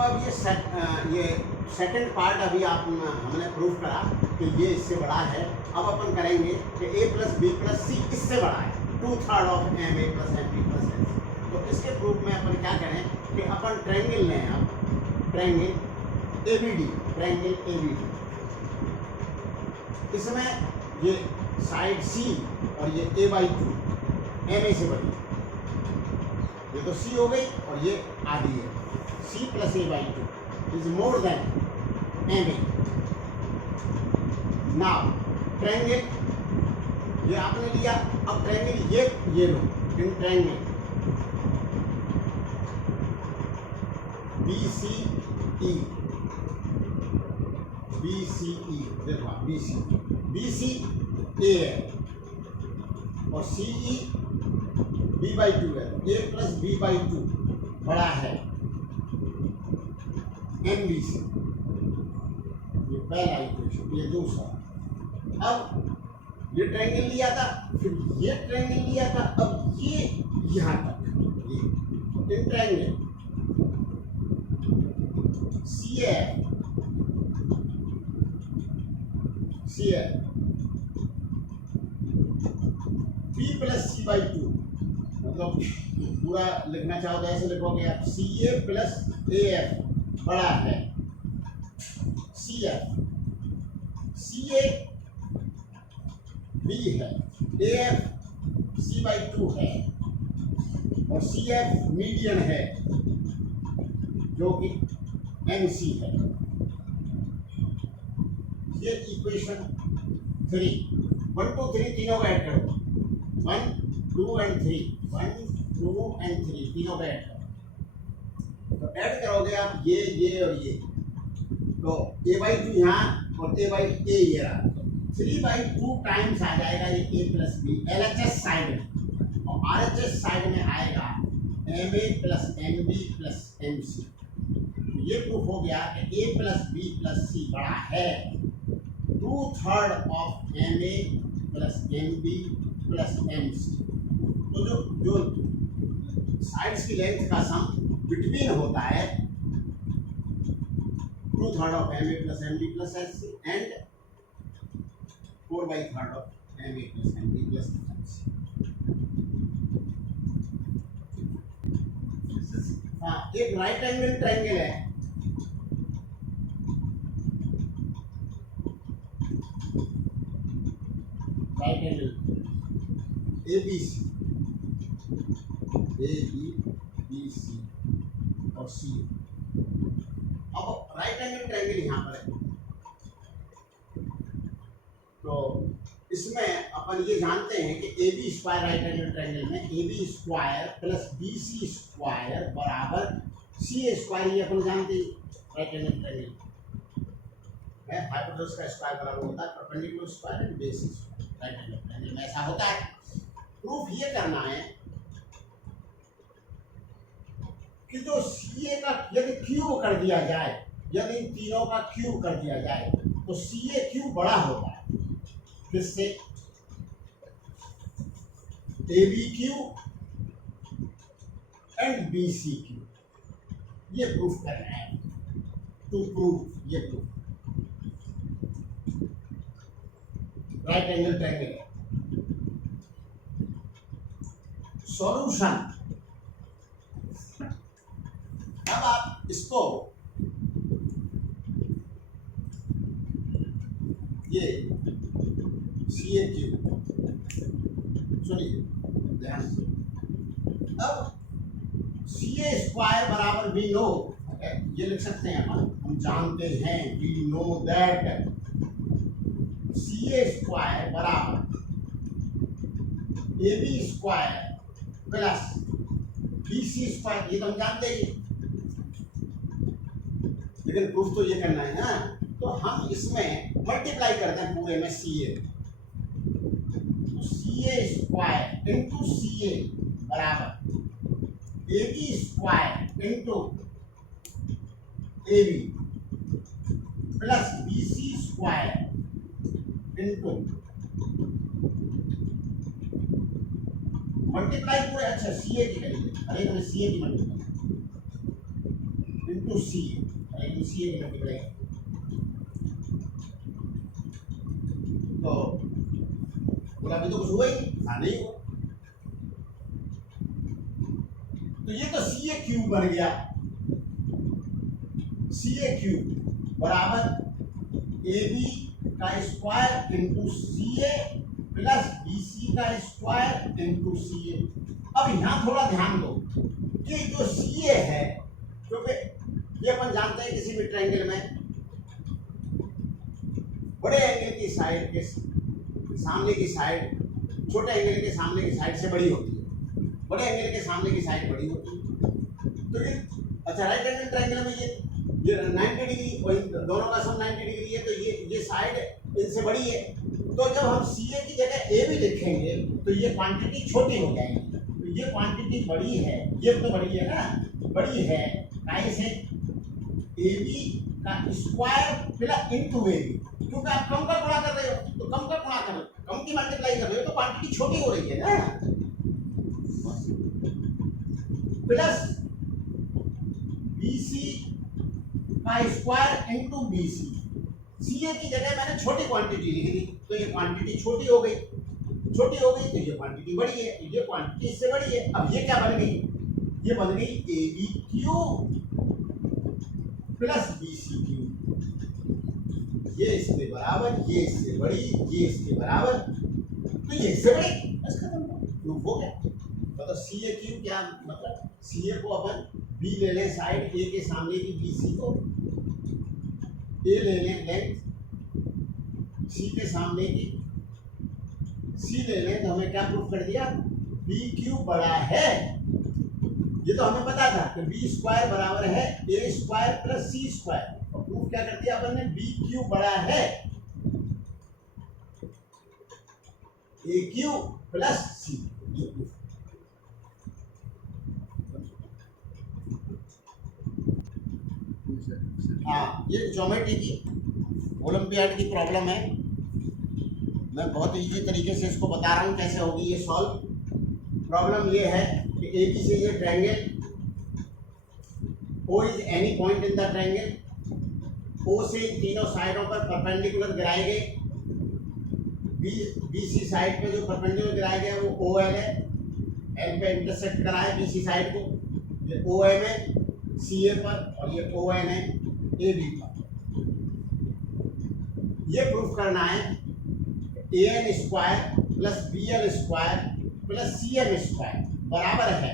अब ये second part अभी आप हमने प्रूव करा कि ये इससे बड़ा है। अब अपन करेंगे कि a plus B plus C इससे बड़ा है, 2/3 of M A plus M B plus N C. तो इसके प्रूफ में अपन क्या करें कि अपन ट्रायंगल लें, अब triangle A B D, triangle A B D, इसमें ये साइड सी और ये a/2 एम ए से बड़ी, ये तो सी हो गई और ये आधी है, c plus a/2 is more than M A. Now triangle ये आपने लिया, अब ट्रायंगल ये लो, इन ट्रायंगल BCE, देखो BC A है और CE B/2 है, A प्लस B/2 बड़ा है MB से, ये पहला इक्वेशन। ये दूसरा, अब ये ट्रायंगल लिया था, फिर ये ट्रायंगल लिया था, अब ये यहाँ तक ये triangle CF B plus C/2, मतलब पूरा लिखना चाहो तो ऐसे लिखोगे आप, CA प्लस AF बड़ा है CF, CA B है, AF C/2 है और CF मीडियन है जो कि MC है। ये इक्वेशन 3, 1 2 3 तीनों का ऐड करो, 1 2 एंड 3, 1 2 एंड 3 तीनों का ऐड करो। तो ऐड करोगे आप ये और ये, तो a/2 यहाँ और a/a ये रहा, 3/2 टाइम्स आ जाएगा ये a plus B LHS side में, और RHS साइड में आएगा MA plus MB plus MC। ये प्रूफ हो गया कि a plus B plus C बड़ा है 2/3 ऑफ MA plus MB plus MC। तो जो साइड्स की लेंथ का सम बिटवीन होता है 2/3 ऑफ MA plus MB plus MC and 4/3 of MA plus MB plus MC। हाँ, एक राइट एंगल ट्रायंगल है, राइट एंगल ABC और C। अब राइट एंगल ट्रायंगल यहाँ पर है, तो इसमें अपन ये जानते हैं कि AB square right angle triangle में AB square plus BC square बराबर CA स्क्वायर, ये अपन जानते हैं राइट एंगल ट्रायंगल है, हाइपोटेनस का स्क्वायर बराबर होता है perpendicular square and base square, right angle triangle में ऐसा होता है। प्रूफ ये करना है कि जो CA का यदि क्यूब कर दिया जाए, यदि इन तीनों का क्यूब कर दिया जाए तो CA क्यूब बड़ा होता है किससे, AB cube and BC cube. ये प्रूफ करना है, टू प्रूफ, ये प्रूफ राइट एंगल ट्रायंगल है। सॉल्यूशन, अब आप इसको ये CA क्यूब, सुनिए ध्यान से, अब CA स्क्वायर बराबर वी नो, ये लिख सकते हैं हम जानते हैं, we know that CA square बराबर AB square plus BC square, ये तो हम जानते ही, लेकिन प्रूफ तो ये करना है ना, तो हम इसमें मल्टीप्लाई करते हैं पूरे में CA, तो CA स्क्वायर इंटू CA बराबर AB square into AB plus BC square into multiply पूरे, अच्छा CA की करेंगे, अरे तो CA की multiply into C into C A multiply, तो बोला अभी तो कुछ हुआ ही नहीं हुआ। तो ये तो सी ए क्यूब बन गया, सी ए क्यूब बराबर ए बी का स्क्वायर इंटू सी ए प्लस बी सी का स्क्वायर इंटू सी ए। अब यहाँ थोड़ा ध्यान दो कि जो सी ए है, क्योंकि ये अपन जानते हैं किसी भी ट्रायंगल में बड़े एंगल की साइड के सामने की साइड छोटे एंगल के सामने की साइड से बड़ी होती है, बड़े एंगल के सामने की साइड बड़ी होती है। तो ये अच्छा राइट एंगल ट्रायंगल में ये 90 डिग्री और दोनों का सम 90 डिग्री है, तो ये साइड इनसे बड़ी है। तो जब हम सी ए की जगह ए भी लिखेंगे तो ये क्वांटिटी छोटी हो जाएगी। तो ये क्वांटिटी बड़ी है, ये तो बड़ी है ना, बड़ी है कैसे ए बी का square plus into A B, क्योंकि आप कम का गुणा कर रहे हो तो कम का गुणा कर, कम की मल्टीप्लाई कर रहे हो तो क्वांटिटी छोटी हो रही है ना, प्लस BC का स्क्वायर इंटू BC। CA की जगह मैंने छोटी क्वांटिटी लिख दी, तो ये क्वांटिटी छोटी हो गई, छोटी हो गई तो ये क्वांटिटी बड़ी है, ये क्वांटिटी इससे बड़ी है। अब ये क्या बन गई, ये बन गई AB cube plus BC cube, ये इसके बराबर, ये इससे बड़ी, ये इसके बराबर, तो ये इससे बड़ी, बस खत्म, प्रूफ हो गया। मतलब CA क्यूब क्या मतलब, CA को अपन B ले लें साइड A के सामने की BC को, A ले लें लेंथ C के सामने की, C ले लें, तो हमें क्या प्रूफ कर दिया, B क्यूब बड़ा है। ये तो हमें पता था कि B स्क्वायर बराबर है A square plus C square, और प्रूफ क्या कर दिया अपन ने, B क्यूब बड़ा है A क्यूब प्लस C। हाँ, ये ज्योमेट्री की ओलंपियाड की प्रॉब्लम है, मैं बहुत इजी तरीके से इसको बता रहा हूँ कैसे होगी ये सॉल्व। प्रॉब्लम ये है कि ए बी से ये triangle, O is any point in the triangle, O से तीनों साइडों पर परपेंडिकुलर गिराए गए, बी सी साइड पे जो परपेंडिकुलर गिराए गए वो OL है, L पे इंटरसेक्ट कराए BC साइड को, ये OM है CA पर, और ये ON है AB पर। ये प्रूफ करना है AN square plus BL square plus CM square बराबर है,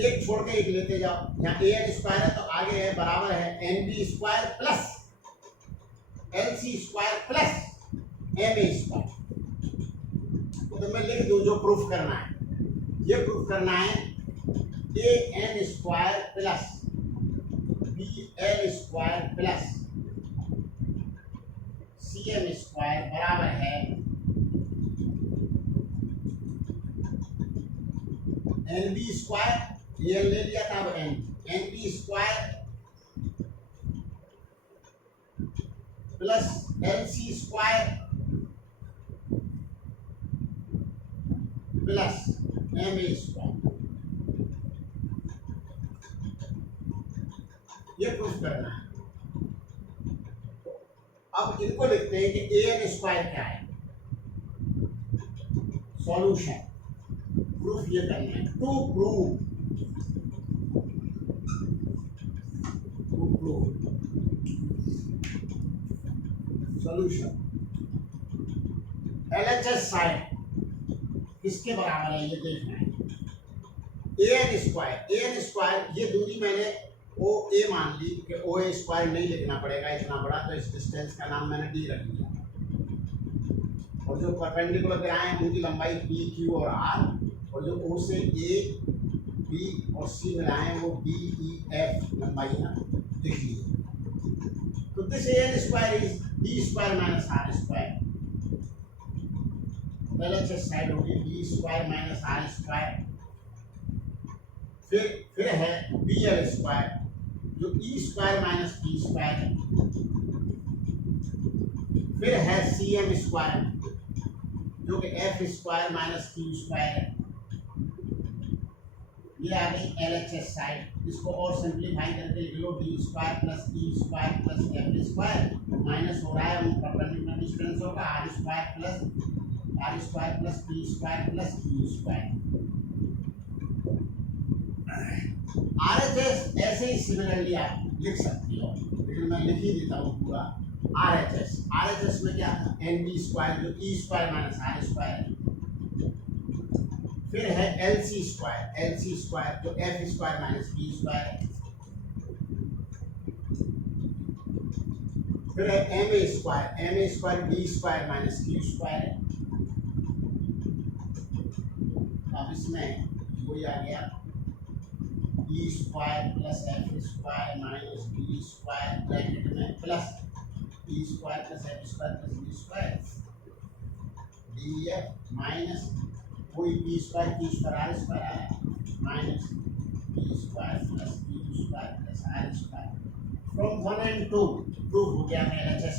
एक छोड़ के एक लेते जाओ, यहाँ AN स्क्वायर है तो आगे है बराबर है NB square plus LC square plus MA square. तो मैं लिख दूं जो प्रूफ करना है, ये प्रूफ करना है AN square plus BL square plus CM square बराबर है NB स्क्वायर, ये ले लिया था, अब NB square plus LC square plus MA square, ये प्रूफ करना है। अब इनको लिखते हैं कि AN स्क्वायर क्या है, सॉल्यूशन प्रूफ ये करना है, to prove solution. LHS side किसके बराबर है ये देखना है, AN स्क्वायर, AN स्क्वायर ये दूरी मैंने OA मान ली कि OA स्क्वायर नहीं लिखना पड़ेगा इतना बड़ा, तो इस डिस्टेंस का नाम मैंने D रख लिया, और जो परपेंडिकुलर गिराए हैं उनकी लंबाई P, Q और R, और जो O से A, B और C मिलाए हैं वो D, E, F लंबाइयाँ लिख ली। तो this AN square is D square minus R square, पहले से साइड होगी D square minus R square, फिर है BL स्क्वायर जो E square minus P square है, फिर है CM स्क्वायर जो कि F square minus Q square है, ये आ गई LHS साइड। इसको और सिंप्लीफाई करके लिख लो D square plus E square plus F square minus हो रहा है उन परपेंडिकुलर डिस्टेंस होगा R square plus P square plus Q square. RHS ऐसे ही सिमिलरली आप लिख सकते हो, लेकिन मैं लिख ही देता हूँ पूरा। RHS में क्या था एन बी स्क्वायर जो E square minus R square है, फिर है LC स्क्वायर जो F square minus B square है, फिर है M A square B square minus Q square है। अब इसमें वही आ गया E square plus F square minus B square bracket में plus E square plus F square plus B square D F minus कोई B square Q square R square आया minus B square plus Q square plus R square. From 1 and 2 prove हो गया है LHS